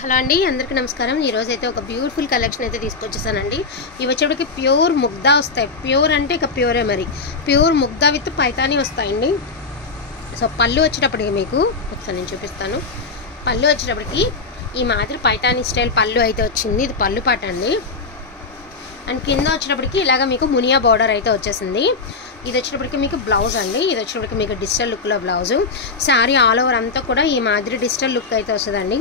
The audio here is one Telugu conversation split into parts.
హలో అండి, అందరికీ నమస్కారం. ఈరోజు అయితే ఒక బ్యూటిఫుల్ కలెక్షన్ అయితే తీసుకొచ్చేసానండి. ఇవి వచ్చేటికి ప్యూర్ ముగ్దా వస్తాయి. ప్యూర్ అంటే ఇక ప్యూరే, మరి ప్యూర్ ముగ్దా విత్ పైతాని వస్తాయండి. సో పళ్ళు వచ్చేటప్పటికి మీకు ఒకసారి నేను చూపిస్తాను. పళ్ళు వచ్చేటప్పటికి ఈ మాదిరి పైతాని స్టైల్ పళ్ళు అయితే వచ్చింది. ఇది పళ్ళు పాట అండి. అండ్ కింద వచ్చేటప్పటికి ఇలాగ మీకు మునియా బార్డర్ అయితే వచ్చేసింది. ఇది వచ్చేటప్పటికి మీకు బ్లౌజ్ అండి. ఇది వచ్చేటప్పటికి మీకు డిజిటల్ లుక్లో బ్లౌజు. శారీ ఆల్ ఓవర్ అంతా కూడా ఈ మాదిరి డిజిటల్ లుక్ అయితే వస్తుందండి.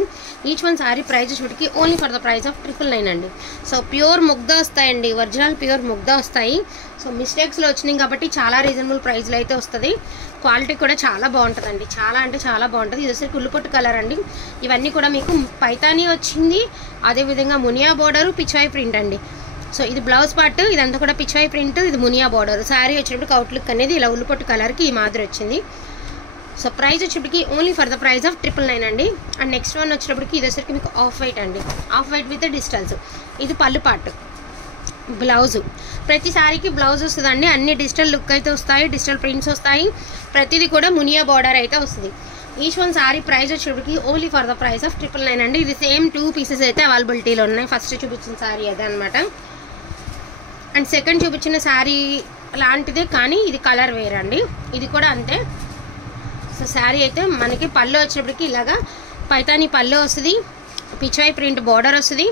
ఈచ్ వన్ శారీ ప్రైస్ వచ్చేటప్పటికి only for the price of 999 అండి. సో ప్యూర్ ముగ్దా వస్తాయండి, ఒరిజినల్ ప్యూర్ ముగ్దా వస్తాయి. సో మిస్టేక్స్లో వచ్చినాయి కాబట్టి చాలా రీజనబుల్ ప్రైస్లో అయితే వస్తుంది. క్వాలిటీ కూడా చాలా బాగుంటుందండి, చాలా అంటే చాలా బాగుంటుంది. ఇది వచ్చేసరికి ఉల్లిపొట్టు కలర్ అండి. ఇవన్నీ కూడా మీకు పైతానీ వచ్చింది, అదేవిధంగా మునియా బోర్డరు, పిచ్వాయి ప్రింట్ అండి. సో ఇది బ్లౌజ్ పార్ట్, ఇదంతా కూడా పిచ్వాయి ప్రింట్, ఇది మునియా బార్డర్. శారీ వచ్చేటప్పటికి అవుట్లుక్ అనేది ఇలా ఉల్లిపొట్టు కలర్కి ఈ మాదిరి వచ్చింది. సో ప్రైస్ వచ్చేటప్పటికి only for the price of 999 అండి. అండ్ నెక్స్ట్ వన్ వచ్చేటప్పటికి ఇది వచ్చేసరికి మీకు ఆఫ్ వైట్ అండి. Off white with digitals. ఇది పళ్ళు పార్ట్, బ్లౌజు. ప్రతి శారీకి బ్లౌజ్ వస్తుందండి. అన్ని డిజిటల్ లుక్ అయితే వస్తాయి, డిజిటల్ ప్రింట్స్ వస్తాయి. ప్రతిదీ కూడా మునియా బార్డర్ అయితే వస్తుంది. ఈచ్ వన్ శారీ ప్రైస్ వచ్చేటప్పటికి only for the price of 999 అండి. ఇది సేమ్ 2 పీసెస్ అయితే అవైలబిలిటీలో ఉన్నాయి. ఫస్ట్ చూపించిన శారీ అదే అనమాట. అండ్ సెకండ్ చూపించిన శారీ లాంటిదే, కానీ ఇది కలర్ వేరే అండి. ఇది కూడా అంతే. సో శారీ అయితే మనకి పళ్ళు వచ్చేటప్పటికి ఇలాగా పైతానీ పళ్ళు వస్తుంది, పిచ్వాయి ప్రింట్ బార్డర్ వస్తుంది,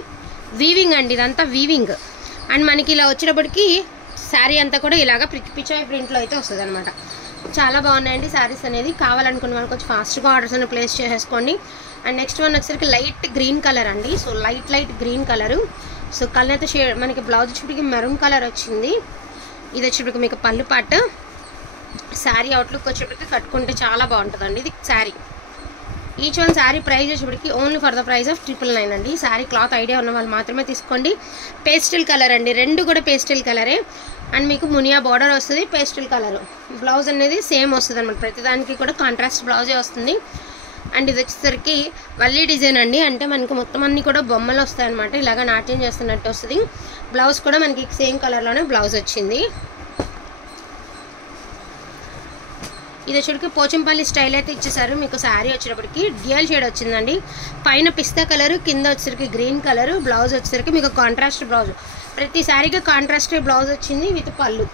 వీవింగ్ అండి, ఇదంతా వీవింగ్. అండ్ మనకి ఇలా వచ్చేటప్పటికి శారీ అంతా కూడా ఇలాగా పిచ్వాయి ప్రింట్లో అయితే వస్తుంది అనమాట. చాలా బాగున్నాయండి శారీస్ అనేది. కావాలనుకున్న వాళ్ళు కొంచెం ఫాస్ట్గా ఆర్డర్స్ అని ప్లేస్ చేసేసుకోండి. అండ్ నెక్స్ట్ వన్ వచ్చేసరికి లైట్ గ్రీన్ కలర్ అండి. So light green colour. So colour అయితే షేడ్ మనకి బ్లౌజ్ వచ్చేప్పటికి మెరూన్ కలర్ వచ్చింది. ఇది వచ్చేప్పటికి మీకు పళ్ళు పాట. శారీ అవుట్లుక్ వచ్చేప్పటికి కట్టుకుంటే చాలా బాగుంటుందండి ఇది sari. Each one sari price వచ్చేప్పటికి only for the price of 999 అండి. శారీ క్లాత్ ఐడియా ఉన్న వాళ్ళు మాత్రమే తీసుకోండి. పేస్టల్ కలర్ అండి, రెండు కూడా పేస్టల్ కలరే. అండ్ మీకు మునియా బార్డర్ వస్తుంది, పేస్టల్ కలరు. బ్లౌజ్ అనేది సేమ్ వస్తుంది అనమాట. ప్రతిదానికి కూడా కాంట్రాస్ట్ బ్లౌజే వస్తుంది. అండ్ ఇది వచ్చేసరికి వల్లీ డిజైన్ అండి. అంటే మనకి మొత్తం అన్ని కూడా బొమ్మలు వస్తాయి అనమాట. ఇలాగ నాట్యం చేస్తున్నట్టు వస్తుంది. బ్లౌజ్ కూడా మనకి సేమ్ కలర్లోనే బ్లౌజ్ వచ్చింది. ఇది వచ్చేటికి పోచంపల్లి స్టైల్ అయితే ఇచ్చేసారు. మీకు శారీ వచ్చేటప్పటికి డ్యూయల్ షేడ్ వచ్చిందండి. పైన పిస్తా కలరు, కింద వచ్చేసరికి గ్రీన్ కలరు. బ్లౌజ్ వచ్చేసరికి మీకు కాంట్రాస్ట్ బ్లౌజ్. ప్రతి శారీకి కాంట్రాస్ట్ బ్లౌజ్ వచ్చింది విత్ పళ్ళు.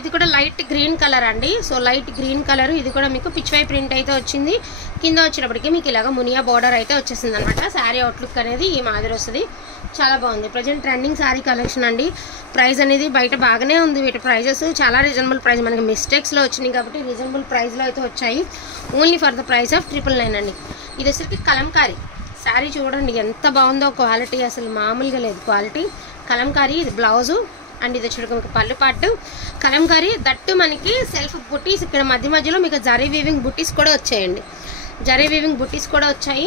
ఇది కూడా లైట్ గ్రీన్ కలర్ అండి. So light green colour. ఇది కూడా మీకు పిచ్వాయి ప్రింట్ అయితే వచ్చింది. కింద వచ్చేటప్పటికి మీకు ఇలాగ మునియా బార్డర్ అయితే వచ్చేసింది అనమాట. శారీ అవుట్లుక్ అనేది ఈ మాదిరి వస్తుంది. చాలా బాగుంది. ప్రజెంట్ ట్రెండింగ్ శారీ కలెక్షన్ అండి. ప్రైస్ అనేది బయట బాగానే ఉంది. వీటి ప్రైజెస్ చాలా రీజనబుల్ ప్రైస్. మనకి మిస్టేక్స్లో వచ్చినాయి కాబట్టి రీజనబుల్ ప్రైస్లో అయితే వచ్చాయి. Only for the price of 999 అండి. ఇది వచ్చేసరికి కలంకారీ శారీ. చూడండి ఎంత బాగుందో క్వాలిటీ, అసలు మామూలుగా లేదు క్వాలిటీ. కలంకారీ. ఇది బ్లౌజు. అండ్ ఇది వచ్చేటప్పటికి పళ్ళు పాటు కలంకారీ. దట్టు మనకి సెల్ఫ్ బుట్టీస్ ఇక్కడ మధ్యలో మీకు జరీ వీవింగ్ బుట్టీస్ కూడా వచ్చాయండి. జరీ వీవింగ్ బుట్టీస్ కూడా వచ్చాయి.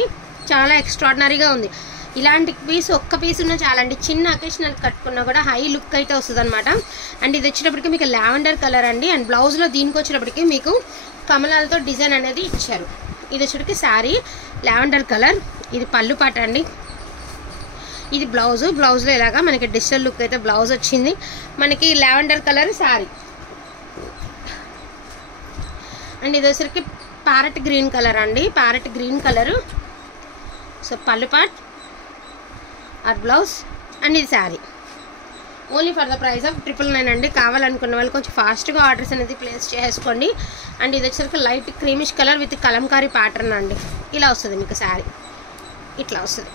చాలా ఎక్స్ట్రాడినరీగా ఉంది. ఇలాంటి పీస్ ఒక్క పీస్ ఉన్నా చాలండి. చిన్న అకేషనల్ కట్టుకున్నా కూడా హై లుక్ అయితే వస్తుంది అనమాట. అండ్ ఇది వచ్చేటప్పటికి మీకు లావెండర్ కలర్ అండి. అండ్ బ్లౌజ్లో దీనికి వచ్చేటప్పటికి మీకు కమలాలతో డిజైన్ అనేది ఇచ్చారు. ఇది వచ్చేటప్పటికి శారీ లావెండర్ కలర్. ఇది పళ్ళు పాట అండి. ఇది బ్లౌజు. బ్లౌజ్లో ఇలాగా మనకి డిజిటల్ లుక్ అయితే బ్లౌజ్ వచ్చింది. మనకి లావెండర్ కలర్ శారీ. అండ్ ఇది వచ్చరికి ప్యారెట్ గ్రీన్ కలర్ అండి. Parrot green colour. సో పళ్ళు పాట్ ఆర్ బ్లౌజ్. అండ్ ఇది sari. Only for the price of 999 అండి. కావాలనుకున్న వాళ్ళు కొంచెం ఫాస్ట్గా ఆర్డర్స్ అనేది ప్లేస్ చేసుకోండి. అండ్ ఇది వచ్చరికి light creamish colour with Kalamkari pattern అండి. ఇలా వస్తుంది మీకు శారీ. ఇట్లా వస్తుంది.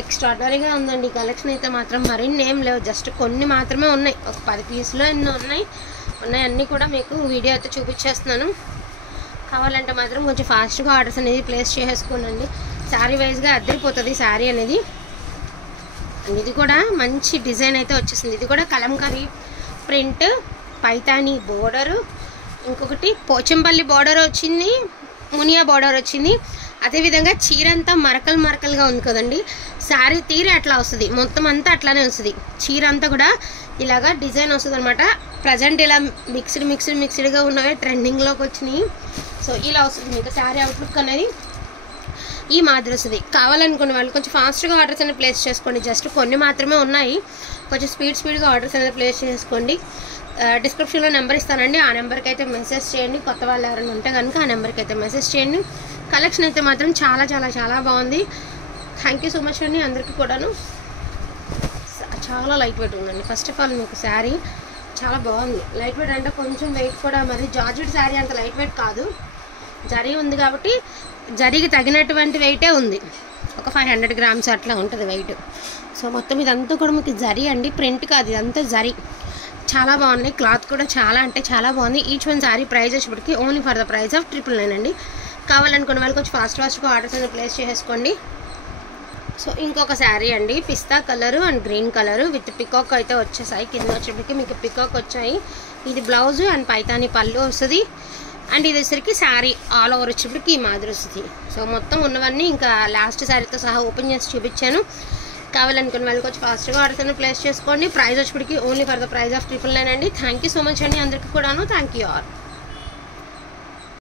ఎక్స్ట్రాడనరీగా ఉందండి కలెక్షన్ అయితే మాత్రం. మరిన్ని ఏం లేవు, జస్ట్ కొన్ని మాత్రమే ఉన్నాయి. ఒక 10 పీసులో ఎన్నో ఉన్నాయి. అన్నీ కూడా మీకు వీడియో అయితే చూపించేస్తున్నాను. కావాలంటే మాత్రం కొంచెం ఫాస్ట్గా ఆర్డర్స్ అనేది ప్లేస్ చేసుకోనండి. శారీ వైజ్గా అద్దరిపోతుంది శారీ అనేది. అండ్ ఇది కూడా మంచి డిజైన్ అయితే వచ్చేసింది. ఇది కూడా కలంకారీ ప్రింట్, పైతానీ బోర్డరు, ఇంకొకటి పోచంపల్లి బోర్డర్ వచ్చింది, మునియా బోర్డర్ వచ్చింది. అదేవిధంగా చీర అంతా మరకలుగా ఉంది కదండి. శారీ తీరే అట్లా వస్తుంది, మొత్తం అంతా అట్లానే వస్తుంది. చీర అంతా కూడా ఇలాగా డిజైన్ వస్తుంది అనమాట. ప్రజెంట్ ఇలా మిక్స్డ్గా ఉన్నవే ట్రెండింగ్లోకి వచ్చినాయి. సో ఇలా వస్తుంది మీకు శారీ అవుట్లుక్ అనేది ఈ మాదిరి వస్తుంది. కావాలనుకునే వాళ్ళు కొంచెం ఫాస్ట్గా ఆర్డర్స్ అనేది ప్లేస్ చేసుకోండి. జస్ట్ కొన్ని మాత్రమే ఉన్నాయి. కొంచెం స్పీడ్గా ఆర్డర్స్ అనేది ప్లేస్ చేసుకోండి. డిస్క్రిప్షన్లో నెంబర్ ఇస్తానండి, ఆ నెంబర్కి అయితే మెసేజ్ చేయండి. కొత్త వాళ్ళు ఎవరైనా ఉంటే కనుక ఆ నెంబర్కి అయితే మెసేజ్ చేయండి. కలెక్షన్ అయితే మాత్రం చాలా చాలా చాలా బాగుంది. థ్యాంక్ యూ సో మచ్ అండి అందరికీ కూడాను. చాలా లైట్ వెయిట్ ఉందండి. ఫస్ట్ ఆఫ్ ఆల్ మీకు శారీ చాలా బాగుంది. లైట్ వెయిట్ అంటే కొంచెం వెయిట్ కూడా, మరి జార్జెట్ శారీ అంత లైట్ వెయిట్ కాదు. జరీ ఉంది కాబట్టి జరీకి తగినటువంటి వెయిటే ఉంది. ఒక 500 grams అట్లా ఉంటుంది వెయిట్. సో మొత్తం ఇదంతా కూడా మీకు జరీ అండి, ప్రింట్ కాదు, ఇదంతా జరీ. చాలా బాగున్నాయి. క్లాత్ కూడా చాలా అంటే చాలా బాగుంది. ఈచ్ వన్ శారీ ప్రైస్ వచ్చేప్పటికి only for the price of 999 అండి. కావాలనుకున్న వాళ్ళు కొంచెం ఫాస్ట్గా ఆర్డర్స్ అనేది ప్లేస్ చేసేసుకోండి. సో ఇంకొక శారీ అండి, పిస్తా colour and green colour with peacock అయితే వచ్చేసాయి. కింద వచ్చేప్పటికి మీకు పికాక్ వచ్చాయి. ఇది బ్లౌజు అండ్ పైతాని పళ్ళు వస్తుంది. అండ్ ఇది వచ్చరికి శారీ ఆల్ ఓవర్ వచ్చేప్పటికి ఈ మాదిరి వస్తుంది. సో మొత్తం ఉన్నవన్నీ ఇంకా లాస్ట్ శారీతో సహా ఓపెన్ చేసి చూపించాను. కావాలనుకున్న వాళ్ళకి వచ్చి ఫాస్ట్గా ఆర్డర్స్ అనేది ప్లేస్ చేసుకోండి. ప్రైస్ వచ్చేప్పటికి only for the price of 999 అండి. థ్యాంక్ యూ సో మచ్ అండి అందరికీ కూడాను. Thank you all.